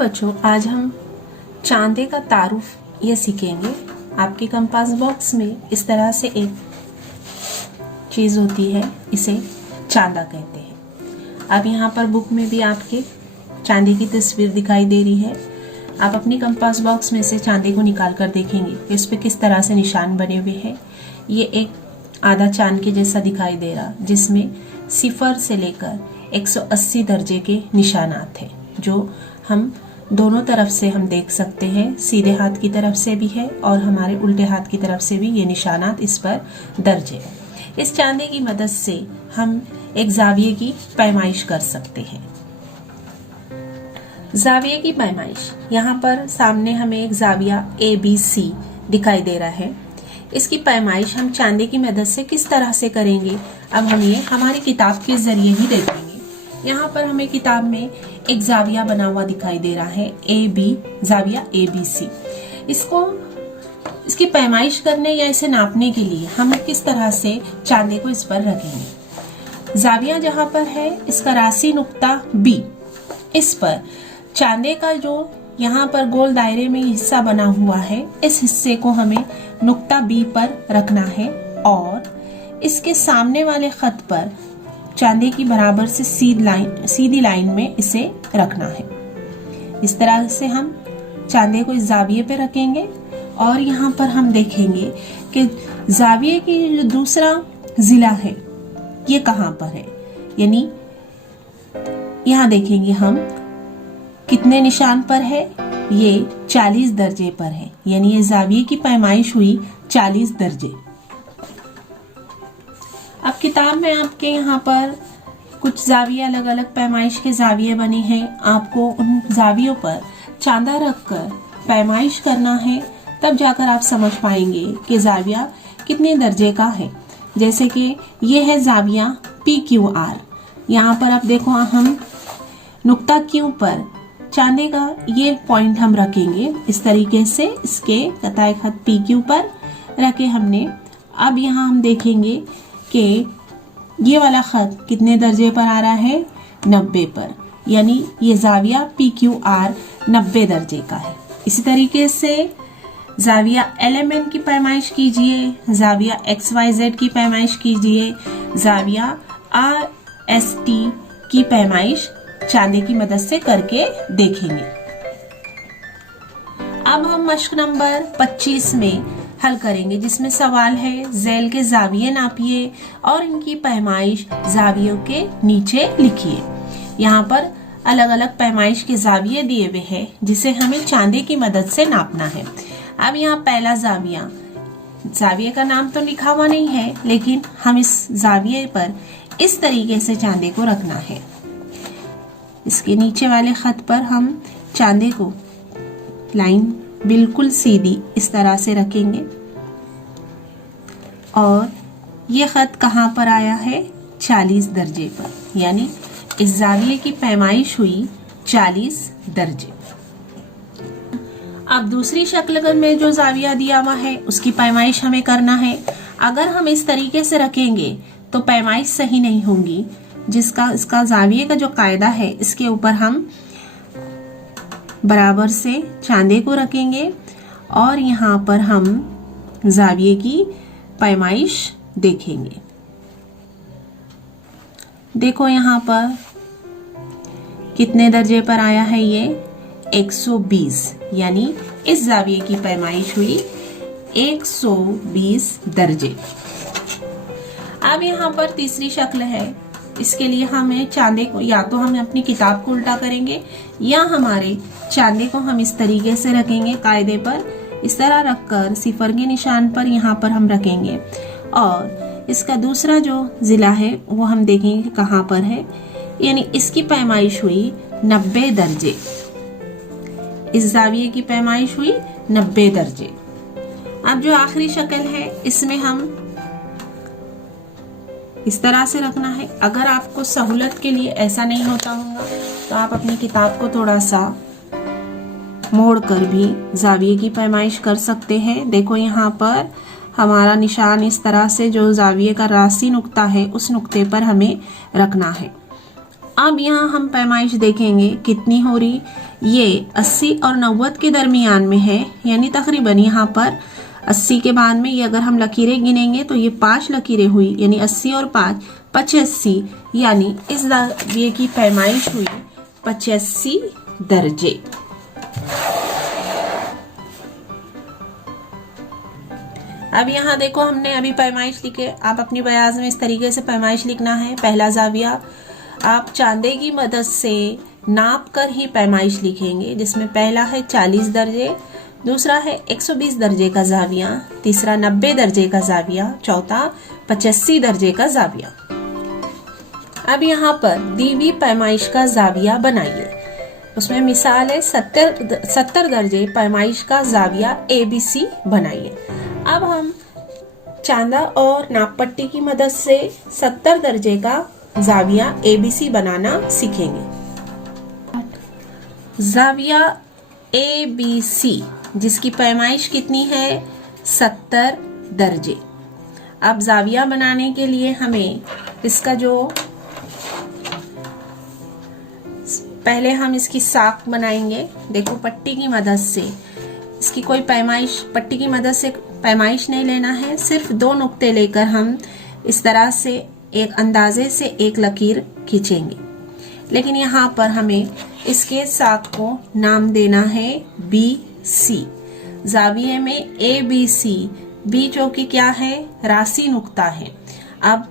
बच्चों, आज हम चांदे का तारुफ ये सीखेंगे। आपके कंपास बॉक्स में इस तरह से एक चीज़ होती है, इसे चांदा कहते हैं। अब यहाँ पर बुक में भी आपके चांदी की तस्वीर दिखाई दे रही है। आप अपनी कंपास बॉक्स में से चांदी को निकाल कर देखेंगे कि इस पर किस तरह से निशान बने हुए हैं। ये एक आधा चांद के जैसा दिखाई दे रहा, जिसमें 0 से लेकर 180 दर्जे के निशानात हैं, जो हम दोनों तरफ से हम देख सकते हैं। सीधे हाथ की तरफ से भी है और हमारे उल्टे हाथ की तरफ से भी ये निशानात इस पर दर्ज है। इस चांदे की मदद से हम एक जाविये की पैमाइश कर सकते हैं। जाविये की पैमाइश, यहाँ पर सामने हमें एक जाविया ABC दिखाई दे रहा है। इसकी पैमाइश हम चांदे की मदद से किस तरह से करेंगे, अब हम ये हमारी किताब के जरिए ही देखेंगे। यहाँ पर हमें किताब में एक जाविया बना हुआ दिखाई दे रहा है, जाविया ABC। इसकी पैमाइश करने या इसे नापने के लिए हम किस तरह से चांदे को इस पर रखेंगे। जाविया जहाँ पर है, इसका राशि नुक्ता B, इस पर चांदे का जो यहाँ पर गोल दायरे में हिस्सा बना हुआ है, इस हिस्से को हमें नुक्ता B पर रखना है और इसके सामने वाले खत पर चांदे की बराबर से सीधी लाइन में इसे रखना है। इस तरह से हम चांदे को इस जाविये पे रखेंगे और यहाँ पर हम देखेंगे कि जाविये की जो दूसरा जिला है ये कहाँ पर है, यानी यहाँ देखेंगे हम कितने निशान पर है, ये 40 दर्जे पर है, यानी ये जाविये की पैमाइश हुई 40 दर्जे। अब किताब में आपके यहाँ पर कुछ जाविये, अलग अलग पैमाइश के जाविये बने हैं। आपको उन जावियों पर चांदा रखकर पैमाइश करना है, तब जाकर आप समझ पाएंगे कि जाविया कितने दर्जे का है। जैसे कि ये है जाविया PQR। यहाँ पर आप देखो, हम नुक्ता Q पर चांदे का ये पॉइंट हम रखेंगे इस तरीके से, इसके कताए खत PQ पर रखे हमने। अब यहाँ हम देखेंगे कि ये वाला खत कितने दर्जे पर आ रहा है, 90 पर, यानी ये जाविया PQR 90 दर्जे का है। इसी तरीके से जाविया LMN की पैमाइश कीजिए, जाविया XYZ की पैमाइश कीजिए, जाविया RST की पैमाइश चांदे की मदद से करके देखेंगे। अब हम मश्क नंबर 25 में हल करेंगे, जिसमें सवाल है झैल के जाविये नापिए और इनकी पैमाइश जावियों के नीचे लिखिए। यहाँ पर अलग अलग पैमाइश के जाविये दिए हुए हैं, जिसे हमें चांदे की मदद से नापना है। अब यहाँ पहला जाविये का नाम तो लिखा हुआ नहीं है, लेकिन हम इस जाविये पर इस तरीके से चांदे को रखना है। इसके नीचे वाले खत पर हम चांदे को लाइन बिल्कुल सीधी इस तरह से रखेंगे और ये खत कहाँ पर आया है, 40 दर्जे पर, यानी इस जाविये की पैमाइश हुई 40 दर्जे। अब दूसरी शक्ल में जो जाविया दिया हुआ है उसकी पैमाइश हमें करना है। अगर हम इस तरीके से रखेंगे तो पैमाइश सही नहीं होगी। इसका जाविये का जो कायदा है, इसके ऊपर हम बराबर से चांदे को रखेंगे और यहाँ पर हम जाविये की पैमाइश देखेंगे। देखो यहाँ पर कितने दर्जे पर आया है, ये 120, यानी इस जाविये की पैमाइश हुई 120 दर्जे। अब यहाँ पर तीसरी शक्ल है। इसके लिए हमें चांदे को, या तो हम अपनी किताब को उल्टा करेंगे या हमारे चांदे को हम इस तरीके से रखेंगे कायदे पर, इस तरह रखकर 0 के निशान पर यहाँ पर हम रखेंगे और इसका दूसरा जो जिला है वो हम देखेंगे कहाँ पर है, यानी इसकी पैमाइश हुई 90 दर्जे। इस जाविये की पैमाइश हुई 90 दर्जे। अब जो आखिरी शक्ल है, इसमें हम इस तरह से रखना है। अगर आपको सहूलत के लिए ऐसा नहीं होता होगा तो आप अपनी किताब को थोड़ा सा मोड़ कर भी जाविये की पैमाइश कर सकते हैं। देखो यहाँ पर हमारा निशान इस तरह से, जो जाविये का राशि नुक्ता है उस नुक्ते पर हमें रखना है। अब यहाँ हम पैमाइश देखेंगे कितनी हो रही, ये 80 और 90 के दरमियान में है, यानी तकरीबन यहाँ पर 80 के बाद में ये अगर हम लकीरें गिनेंगे तो ये 5 लकीरें हुई, यानी 80 और 5 85, यानी इस जाविये की पैमाइश हुई 85 दर्जे। अब यहाँ देखो हमने अभी पैमाइश लिखे, आप अपनी बयाज में इस तरीके से पैमाइश लिखना है। पहला जाविया आप चांदे की मदद से नाप कर ही पैमाइश लिखेंगे, जिसमें पहला है 40 दर्जे, दूसरा है 120 दर्जे का जाविया, तीसरा 90 दर्जे का जाविया, चौथा 85 दर्जे का जाविया। अब यहाँ पर दी हुई पैमाइश का जाविया बनाइए। उसमें मिसाल है 70 दर्जे पैमाइश का जाविया ABC बनाइए। अब हम चांदा और नाप पट्टी की मदद से 70 दर्जे का जाविया ABC बनाना सीखेंगे। जाविया ABC जिसकी पैमाइश कितनी है 70 दर्जे। अब जाविया बनाने के लिए हमें इसका जो पहले हम इसकी साख बनाएंगे। देखो पट्टी की मदद से इसकी कोई पैमाइश, पट्टी की मदद से पैमाइश नहीं लेना है, सिर्फ 2 नुक्ते लेकर हम इस तरह से एक अंदाजे से एक लकीर खींचेंगे। लेकिन यहाँ पर हमें इसके साख को नाम देना है BC। जाविये में ABC, B जो कि क्या है राशि नुक्ता है। अब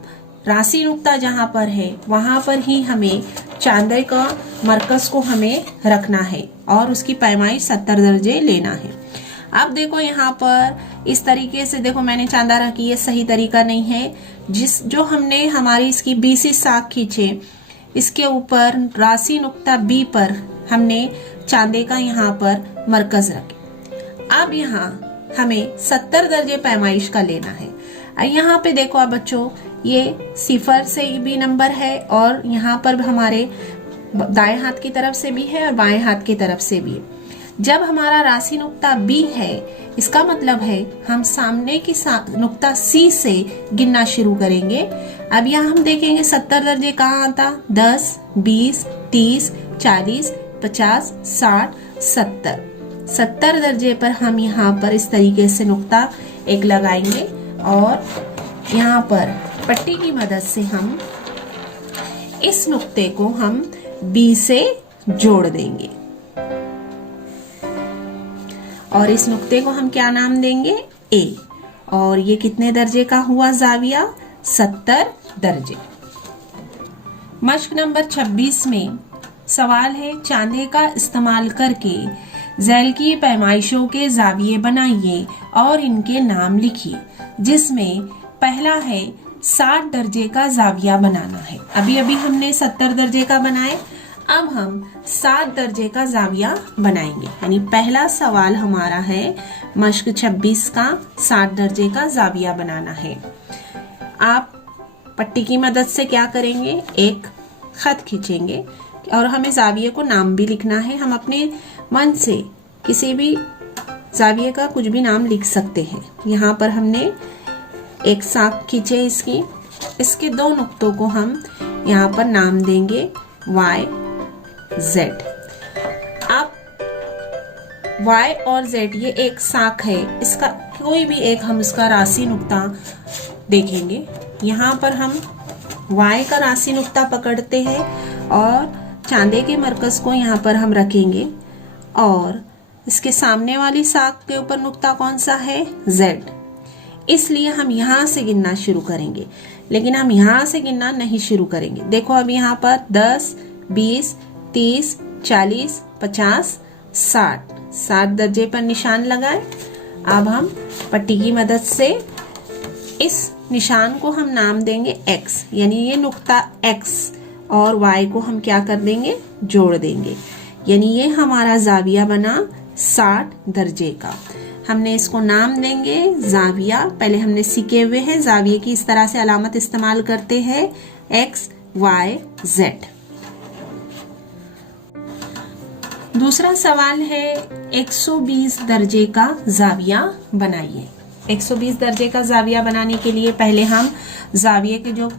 राशि नुक्ता जहाँ पर है वहां पर ही हमें चांदे का मरकज को हमें रखना है और उसकी पैमाइश 70 दर्जे लेना है। अब देखो यहाँ पर इस तरीके से देखो मैंने चांदा रखी, ये सही तरीका नहीं है। जो हमने हमारी इसकी BC साख खींचे, इसके ऊपर राशि नुक्ता B पर हमने चांदे का यहाँ पर मरकज रखे। अब यहाँ हमें 70 दर्जे पैमाइश का लेना है। यहाँ पे देखो अब बच्चों ये 0 से भी नंबर है और यहाँ पर हमारे दाएं हाथ की तरफ से भी है और बाएं हाथ की तरफ से भी है। जब हमारा राशि नुक्ता B है, इसका मतलब है हम सामने की नुक्ता C से गिनना शुरू करेंगे। अब यहाँ हम देखेंगे 70 दर्जे कहाँ आता, 10, 20, 30, 40, 50, 60, 70। 70 दर्जे पर हम यहाँ पर इस तरीके से नुक्ता एक लगाएंगे और यहाँ पर पट्टी की मदद से हम इस नुक्ते को हम B से जोड़ देंगे और इस नुक्ते को हम क्या नाम देंगे A। और ये कितने दर्जे का हुआ जाविया 70 दर्जे। मश्क नंबर 26 में सवाल है चांदे का इस्तेमाल करके झैल की पैमाइशों के जाविये बनाइए और इनके नाम लिखिए, जिसमें पहला है 60 दर्जे का जाविया बनाना है। अभी अभी हमने 70 दर्जे का बनाए, अब हम 60 दर्जे का जाविया बनाएंगे। यानी पहला सवाल हमारा है मश्क 26 का 60 दर्जे का जाविया बनाना है। आप पट्टी की मदद से क्या करेंगे, एक खत खींचेंगे और हमें जाविये को नाम भी लिखना है। हम अपने मन से किसी भी जाविये का कुछ भी नाम लिख सकते हैं। यहाँ पर हमने एक साख खींचे इसके 2 नुक्तों को हम यहाँ पर नाम देंगे Y Z। अब Y और Z ये एक साख है, इसका कोई भी एक हम इसका राशि नुक्ता देखेंगे। यहाँ पर हम Y का राशि नुक्ता पकड़ते हैं और चांदे के मरकज को यहाँ पर हम रखेंगे और इसके सामने वाली साख के ऊपर नुक्ता कौन सा है Z। इसलिए हम यहाँ से गिनना शुरू करेंगे, लेकिन हम यहाँ से गिनना नहीं शुरू करेंगे। देखो अब यहाँ पर 10, 20, 30, 40, 50, 60 दर्जे पर निशान लगाए। अब हम पट्टी की मदद से इस निशान को हम नाम देंगे X, यानी ये नुक्ता X और Y को हम क्या कर देंगे, जोड़ देंगे। यानी ये हमारा जाविया बना 60 दर्जे का। हमने इसको नाम देंगे जाविया। पहले हमने सीखे हुए हैं जाविये की इस तरह से अलामत इस्तेमाल करते हैं X, Y, Z। दूसरा सवाल है 120 दर्जे का जाविया बनाइए। 120 दर्जे का जाविया बनाने के लिए पहले हम जाविये के जो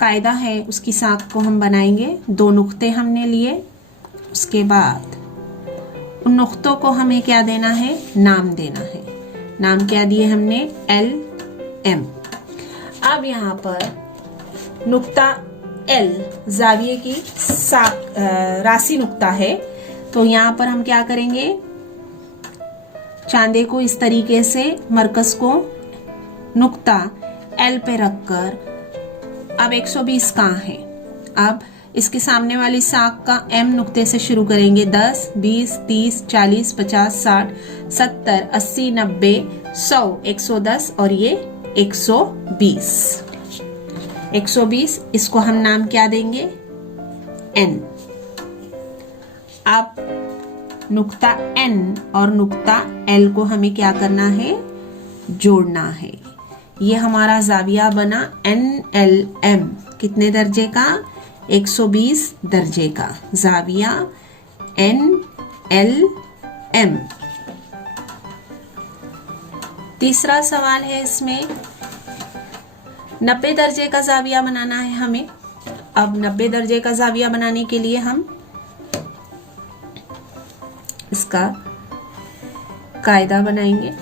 कायदा है उसकी साख को हम बनाएंगे। 2 नुक्ते हमने लिए, उसके बाद उन नुक्तों को हमें क्या देना है, नाम देना है। नाम क्या दिए हमने, एल एम। अब यहाँ पर नुक्ता एल जाविये की राशि नुक्ता है, तो यहाँ पर हम क्या करेंगे, चांदे को इस तरीके से मरकज को नुक्ता एल पे रखकर, अब 120 कहाँ है, अब इसके सामने वाली साख का एम नुक्ते से शुरू करेंगे। 10, 20, 30, 40, 50, 60, 70, 80, 90, 100, 110 और ये 120। 120 इसको हम नाम क्या देंगे, एन। अब नुक्ता एन और नुक्ता एल को हमें क्या करना है, जोड़ना है। ये हमारा जाविया बना NLM, कितने दर्जे का, 120 दर्जे का जाविया NLM। तीसरा सवाल है, इसमें 90 दर्जे का जाविया बनाना है हमें। अब 90 दर्जे का जाविया बनाने के लिए हम इसका कायदा बनाएंगे।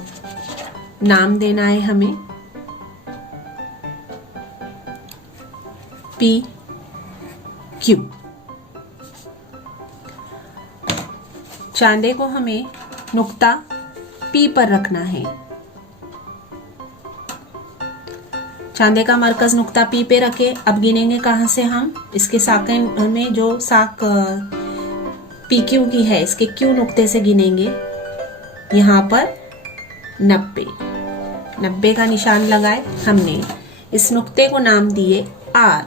नाम देना है हमें PQ। चांदे को हमें नुक्ता P पर रखना है। चांदे का मरकज नुक्ता P पे रखे। अब गिनेंगे कहां से हम, इसके साकें में जो साक PQ की है, इसके Q नुक्ते से गिनेंगे। यहाँ पर 90 का निशान लगाए हमने। इस नुक्ते को नाम दिए R।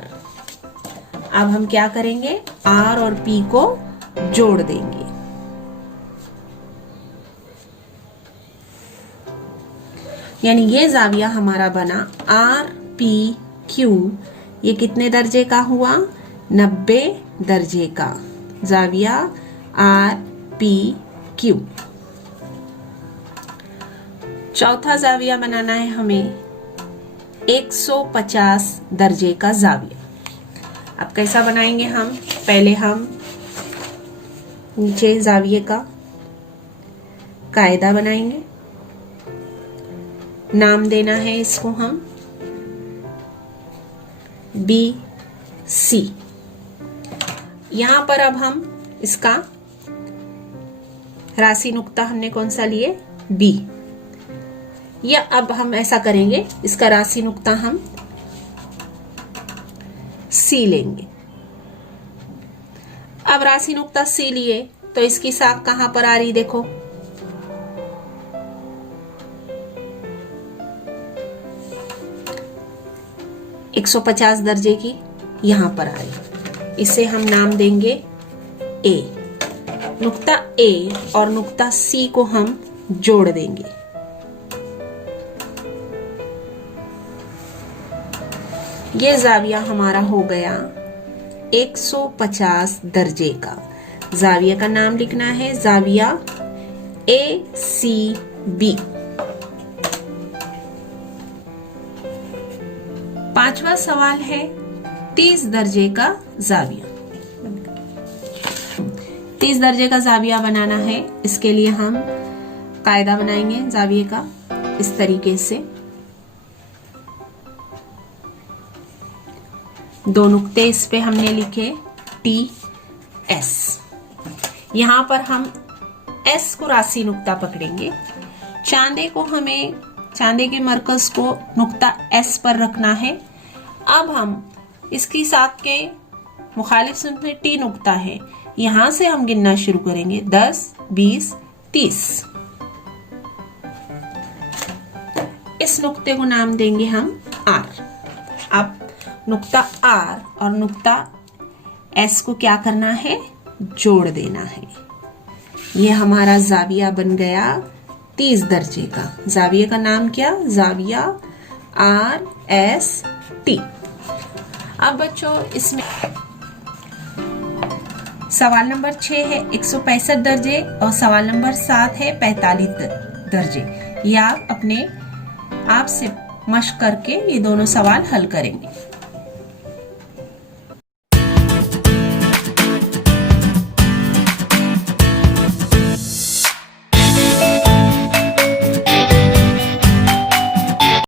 अब हम क्या करेंगे, R और P को जोड़ देंगे। यानी ये जाविया हमारा बना RPQ। ये कितने दर्जे का हुआ, 90 दर्जे का जाविया RPQ। चौथा जाविया बनाना है हमें 150 दर्जे का जाविया। अब कैसा बनाएंगे हम, पहले हम नीचे जाविये का कायदा बनाएंगे। नाम देना है इसको हम BC। यहां पर अब हम इसका राशि नुक्ता हमने कौन सा लिए, B। या अब हम ऐसा करेंगे, इसका राशि नुक्ता हम C लेंगे। अब राशि नुक्ता C लिए तो इसकी साख कहां पर आ रही, देखो 150 दर्जे की यहां पर आ रही। इसे हम नाम देंगे A। नुक्ता A और नुक्ता C को हम जोड़ देंगे। ये जाविया हमारा हो गया 150 दर्जे का। जाविया का नाम लिखना है जाविया ACB। पांचवा सवाल है 30 दर्जे का जाविया। 30 दर्जे का जाविया बनाना है। इसके लिए हम कायदा बनाएंगे जाविये का इस तरीके से। दो नुक्ते इस पे हमने लिखे TS। यहां पर हम S को राशि नुक्ता पकड़ेंगे। चांदे को हमें, चांदे के मरकज को नुक्ता S पर रखना है। अब हम इसकी साख के मुखालिफ सिम्त में T नुक्ता है, यहां से हम गिनना शुरू करेंगे 10, 20, 30। इस नुक्ते को नाम देंगे हम R। अब नुक्ता R और नुक्ता S को क्या करना है, जोड़ देना है। ये हमारा जाविया बन गया 30 दर्जे का। जाविये का नाम क्या, जाविया RST। अब बच्चों इसमें सवाल नंबर 6 है 165 दर्जे और सवाल नंबर 7 है 45 दर्जे। ये आप अपने आप से मश्क करके ये दोनों सवाल हल करेंगे।